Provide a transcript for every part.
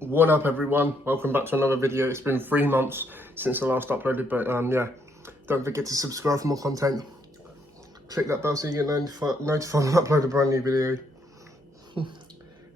What up everyone, welcome back to another video. It's been 3 months since I last uploaded, but yeah, don't forget to subscribe for more content. Click that bell so you get notified when I upload a brand new video.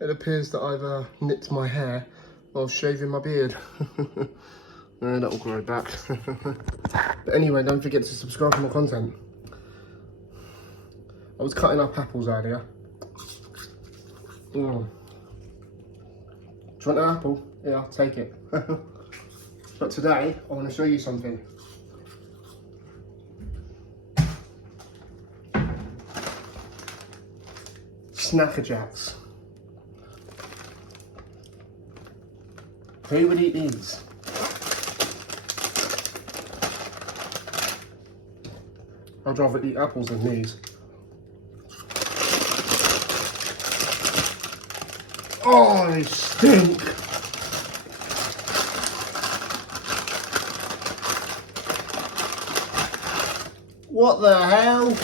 It appears that I've nipped my hair while shaving my beard. That will grow back. But anyway, don't forget to subscribe for more content. I was cutting up apples earlier. Do you want an apple? Yeah, I'll take it. But today, I want to show you something. Snacker Jacks. Who would eat these? I'd rather eat apples than these. Oh, they stink! What the hell?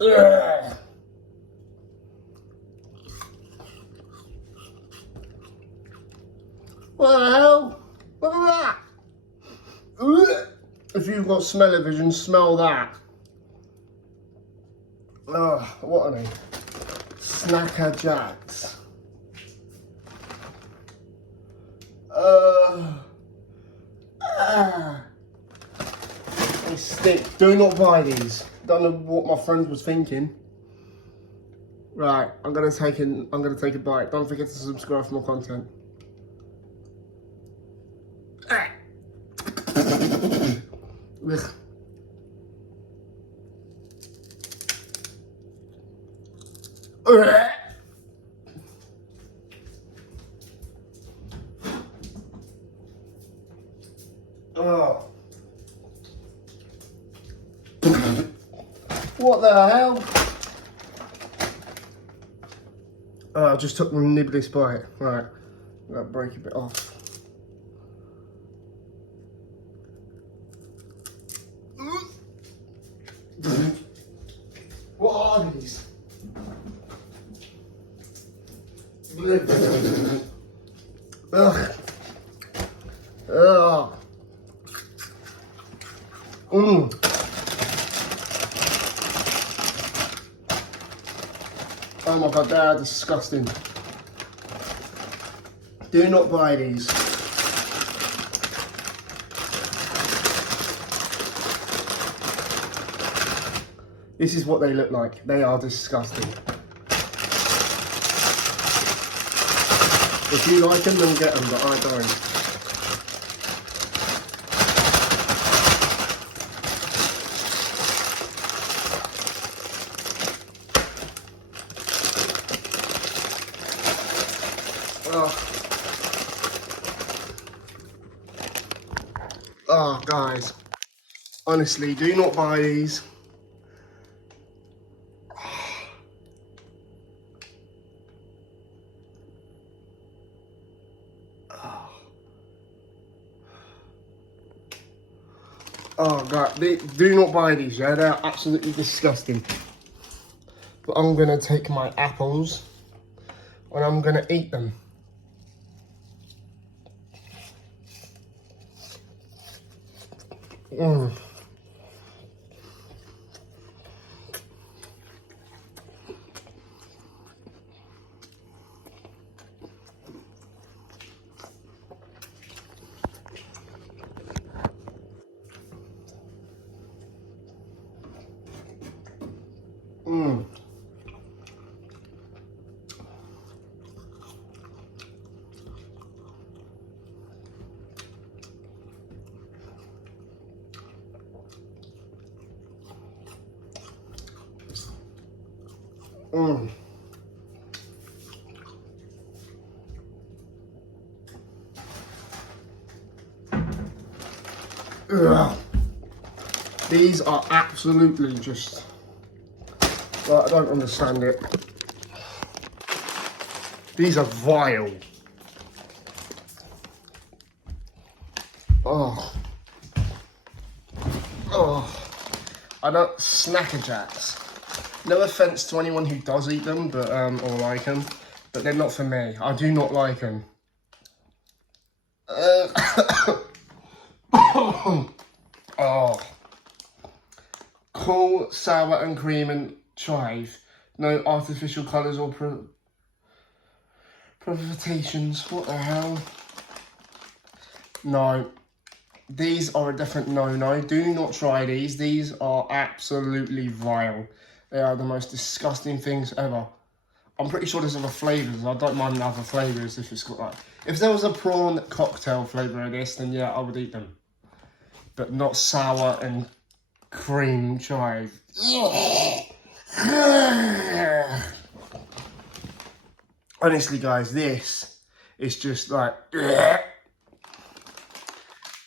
Ugh. What the hell? Look at that! Ugh. If you've got smell-o-vision, smell that. Oh, what are they? Snacker Jacks. They stink. Do not buy these. Don't know what my friend was thinking. Right, I'm gonna take a bite. Don't forget to subscribe for more content. Ugh. Oh. What the hell? Oh, I just took the nibbliest bite. Right, I'm gonna break a bit off. What are these? Ugh. Ugh. Oh my god, they are disgusting. Do not buy these. This is what they look like. They are disgusting. If you like them, then get them, but I don't. Oh, guys, honestly, do not buy these. Oh god, do not buy these, yeah? They're absolutely disgusting. But I'm gonna take my apples and I'm gonna eat them. Ugh. These are absolutely just, well, I don't understand it. These are vile. Oh. Oh. I don't, Snacker Jacks. No offense to anyone who does eat them, but or like them, but they're not for me. I do not like them. Oh, cool, sour and cream and chive. No artificial colours or provocations. What the hell? No. These are a definite no-no. Do not try these. These are absolutely vile. They are the most disgusting things ever. I'm pretty sure there's other flavours. I don't mind other flavours if it's got like... If there was a prawn cocktail flavour of this, then yeah, I would eat them. But not sour and cream chive. Honestly, guys, this is just like...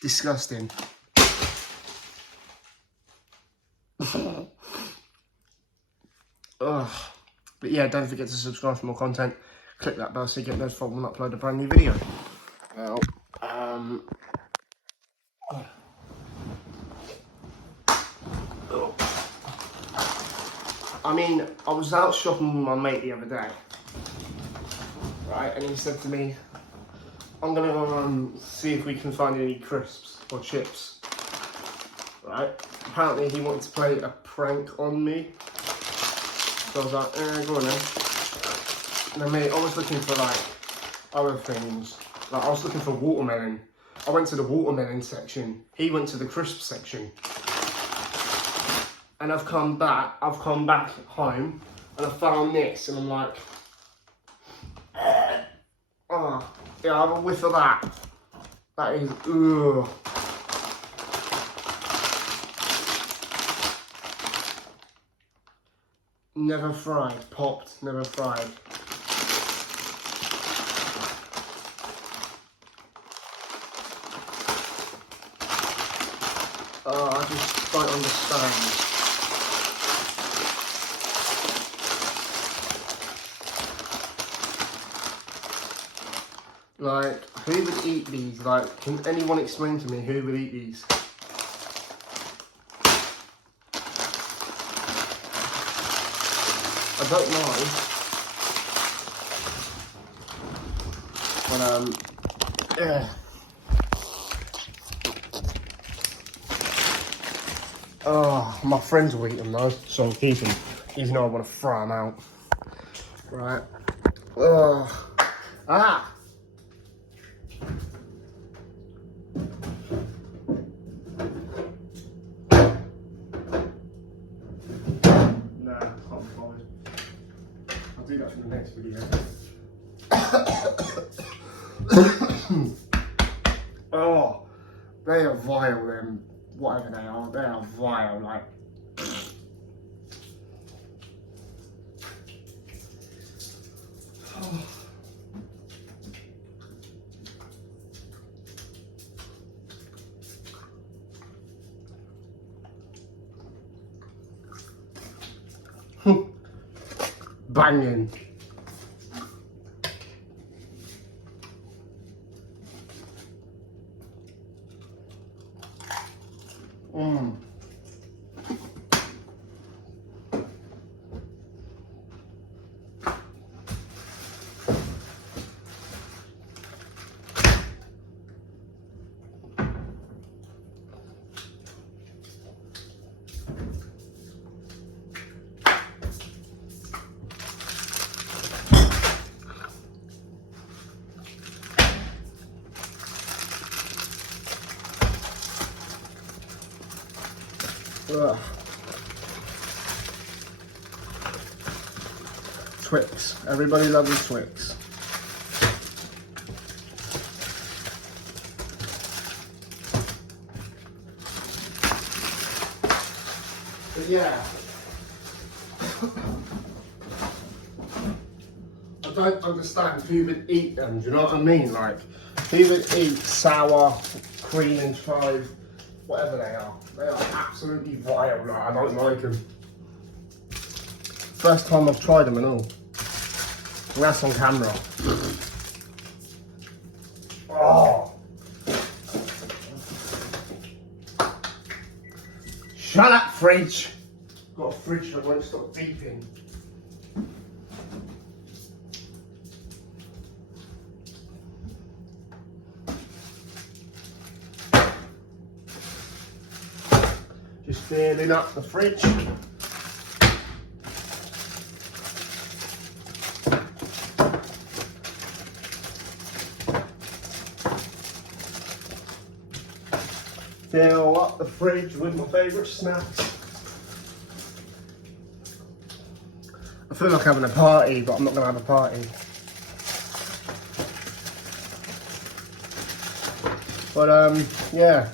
disgusting. Ugh. But yeah, don't forget to subscribe for more content. Click that bell so you get notified when I upload a brand new video. Well, I mean, I was out shopping with my mate the other day, right? And he said to me, I'm gonna go see if we can find any crisps or chips, right? Apparently he wanted to play a prank on me. So I was like, go on then. And then mate, I was looking for like other things. Like I was looking for watermelon. I went to the watermelon section. He went to the crisp section. And I've come back home and I found this and I'm like, oh, yeah, I have a whiff of that. That is, ugh. Never fried, popped, never fried. I just don't understand. Like, who would eat these? Like, can anyone explain to me who would eat these? I don't know. But, yeah. Oh, my friends will eat them though, so I'm keeping, even though I want to throw them out. Right. Ah! Nah, can't be bothered. I'll do that for the next video. Oh, they are vile, them. Whatever they are vile, like. Oh. Banging. Ugh. Twix. Everybody loves Twix. But yeah. I don't understand who would eat them, do you know what I mean? Like, who would eat sour, cream and chive, whatever they are. They are absolutely vile, like, I don't like them. First time I've tried them and all. And that's on camera. Oh. Shut up, fridge. got a fridge that won't stop beeping. Just filling up the fridge. Fill up the fridge with my favourite snacks. I feel like having a party, but I'm not going to have a party. But yeah.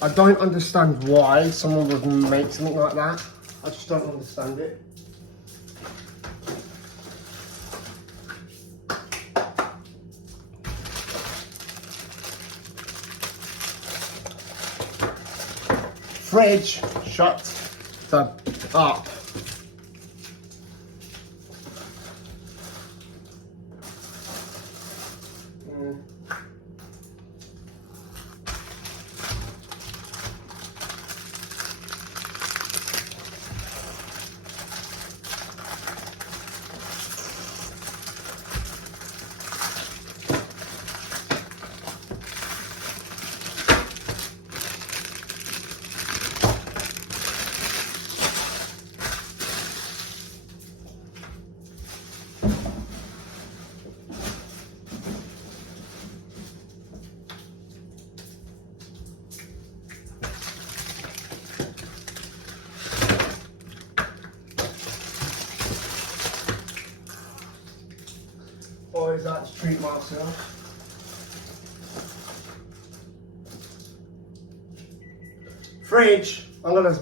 I don't understand why someone would make something like that. I just don't understand it. Fridge shut up. Or is that to treat myself? Fridge, I'm gonna,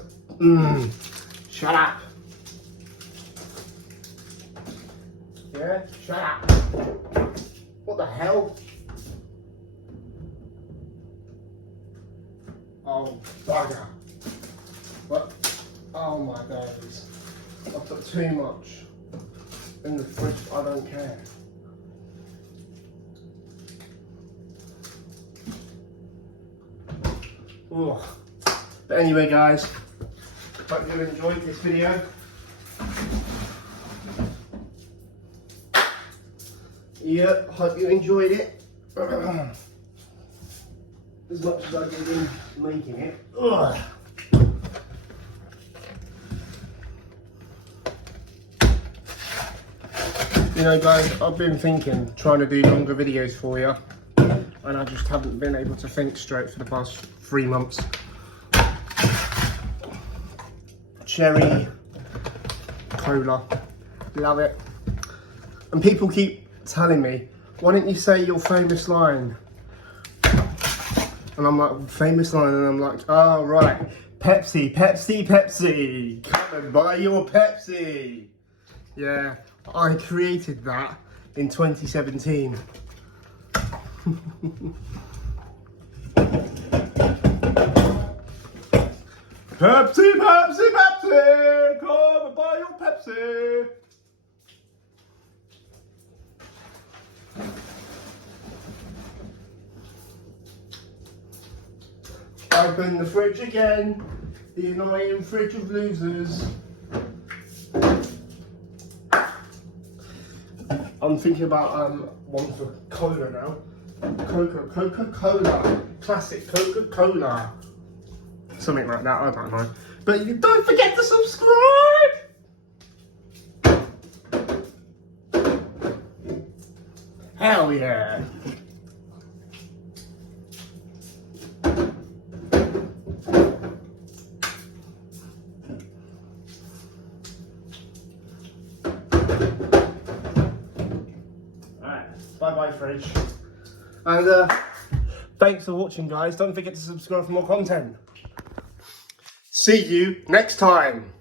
shut up. Yeah, shut up. What the hell? Oh, bugger. What? Oh my days. I put too much in the fridge, I don't care. Ugh. But anyway guys, hope you enjoyed this video. Yeah, hope you enjoyed it. As much as I did in making it. Ugh. You know guys, I've been thinking, trying to do longer videos for you, and I just haven't been able to think straight for the past 3 months. Cherry cola, love it. And people keep telling me, why don't you say your famous line? And I'm like, famous line, and I'm like, oh right, Pepsi, Pepsi, Pepsi, come and buy your Pepsi. Yeah, I created that in 2017. Pepsi, Pepsi, Pepsi, come and buy your Pepsi. Open the fridge again, the annoying fridge of losers. I'm thinking about one for cola now. Coca-Cola, classic Coca-Cola. Something like that, I don't know. But you don't forget to subscribe! Hell yeah! Alright, bye-bye fridge. And thanks for watching guys, don't forget to subscribe for more content. See you next time.